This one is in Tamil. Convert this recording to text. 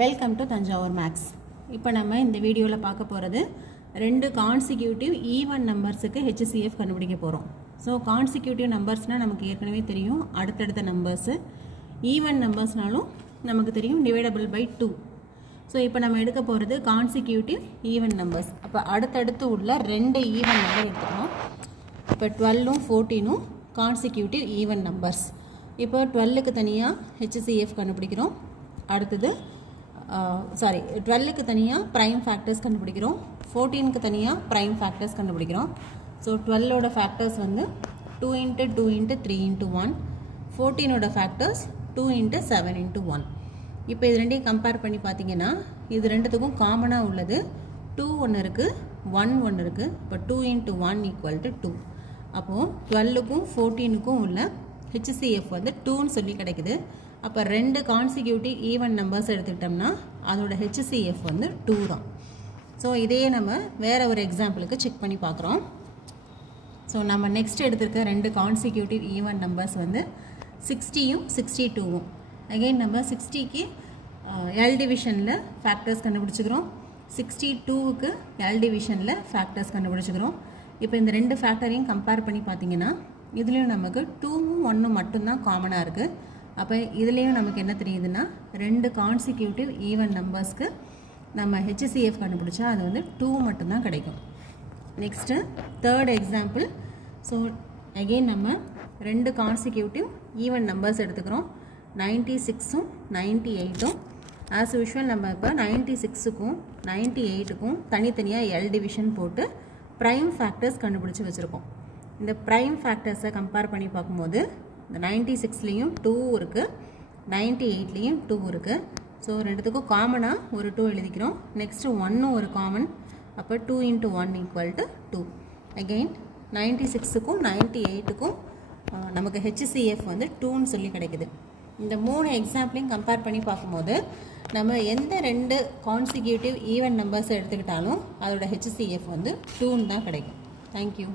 Welcome to Thanjavur maths. இப்போ நம்ம இந்த வீடியோவில் பார்க்க போகிறது 2 கான்சிக்யூட்டிவ் ஈவன் நம்பர்ஸுக்கு HCF கண்டுபிடிக்க போகிறோம். ஸோ கான்சிக்யூட்டிவ் நம்பர்ஸ்னால் நமக்கு ஏற்கனவே தெரியும், அடுத்தடுத்த நம்பர்ஸு. ஈவன் நம்பர்ஸ்னாலும் நமக்கு தெரியும், டிவைடபிள் பை 2. ஸோ இப்போ நம்ம எடுக்க போகிறது கான்சிக்யூட்டிவ் ஈவன் நம்பர்ஸ். அப்போ அடுத்தடுத்து உள்ள 2 ஈவன் நம்பர் எடுத்துக்கணும். இப்போ 12ம் 14ம் கான்சிக்யூட்டிவ் ஈவன் நம்பர்ஸ். இப்போ 12க்கு தனியாக HCF கண்டுபிடிக்கிறோம். அடுத்தது 12க்கு தனியாக ப்ரைம் ஃபேக்டர்ஸ் கண்டுபிடிக்கிறோம். 14க்கு தனியாக ப்ரைம் ஃபேக்டர்ஸ் கண்டுபிடிக்கிறோம். ஸோ 12ஓட ஃபேக்டர்ஸ் வந்து 2 × 2 × 3 × 1. 14ஓட ஃபேக்டர்ஸ் 2 × 7 × 1. இப்போ இது ரெண்டையும் கம்பேர் பண்ணி பார்த்தீங்கன்னா இது ரெண்டுத்துக்கும் காமனாக உள்ளது 2 ஒன்று இருக்குது, 1 ஒன்று இருக்குது. இப்போ 2 × 1 = 2. அப்போது 12க்கும் 14க்கும் உள்ள HCF வந்து 2ன்னு சொல்லி கிடைக்குது. அப்போ 2 கான்சிக்யூட்டிவ் ஈவன் நம்பர்ஸ் எடுத்துக்கிட்டோம்னா அதோட HCF வந்து 2 தான். ஸோ இதையே நம்ம வேறு ஒரு எக்ஸாம்பிளுக்கு செக் பண்ணி பார்க்குறோம். ஸோ நம்ம நெக்ஸ்ட் எடுத்துருக்க 2 கான்சிக்யூட்டிவ் ஈவன் நம்பர்ஸ் வந்து 60யும் 62வும். அகெயின் நம்ம 60க்கு எல் டிவிஷனில் ஃபேக்டர்ஸ் கண்டுபிடிச்சிக்கிறோம், 62க்கு எல் டிவிஷனில் ஃபேக்டர்ஸ் கண்டுபிடிச்சிக்கிறோம். இப்போ இந்த 2 ஃபேக்டரையும் கம்பேர் பண்ணி பார்த்தீங்கன்னா இதுலேயும் நமக்கு 2ம் 1ம் மட்டும்தான் காமனாக இருக்குது. அப்போ இதுலேயும் நமக்கு என்ன தெரியுதுன்னா 2 கான்சிக்யூட்டிவ் ஈவன் நம்பர்ஸ்க்கு நம்ம HCF கண்டுபிடிச்சா அது வந்து 2 மட்டும்தான் கிடைக்கும். Next third example. So again நம்ம 2 கான்சிக்யூட்டிவ் ஈவன் நம்பர்ஸ் எடுத்துக்கிறோம், 96ம் 98ம். ஆஸ் யூஷுவல் நம்ம இப்போ 96க்கும் 98க்கும் தனித்தனியாக எல் டிவிஷன் போட்டு ப்ரைம் ஃபேக்டர்ஸ் கண்டுபிடிச்சி வச்சுருக்கோம். இந்த ப்ரைம் ஃபேக்டர்ஸை கம்பேர் பண்ணி பார்க்கும்போது இந்த 96லேயும் 2 இருக்குது, 98லேயும் 2 இருக்குது. ஸோ ரெண்டுத்துக்கும் காமனாக ஒரு 2 எழுதிக்கிறோம். நெக்ஸ்ட்டு 1 ஒரு காமன். அப்போ 2 × 1 = 2. அகெயின் 96க்கும் 98க்கும் நமக்கு HCF வந்து 2ன்னு சொல்லி கிடைக்குது. இந்த 3 எக்ஸாம்பிளையும் கம்பேர் பண்ணி பார்க்கும்போது நம்ம எந்த 2 கான்சிக்யூட்டிவ் ஈவன் நம்பர்ஸ் எடுத்துக்கிட்டாலும் அதோட HCF வந்து 2ன்னு தான் கிடைக்கும். தேங்க்யூ.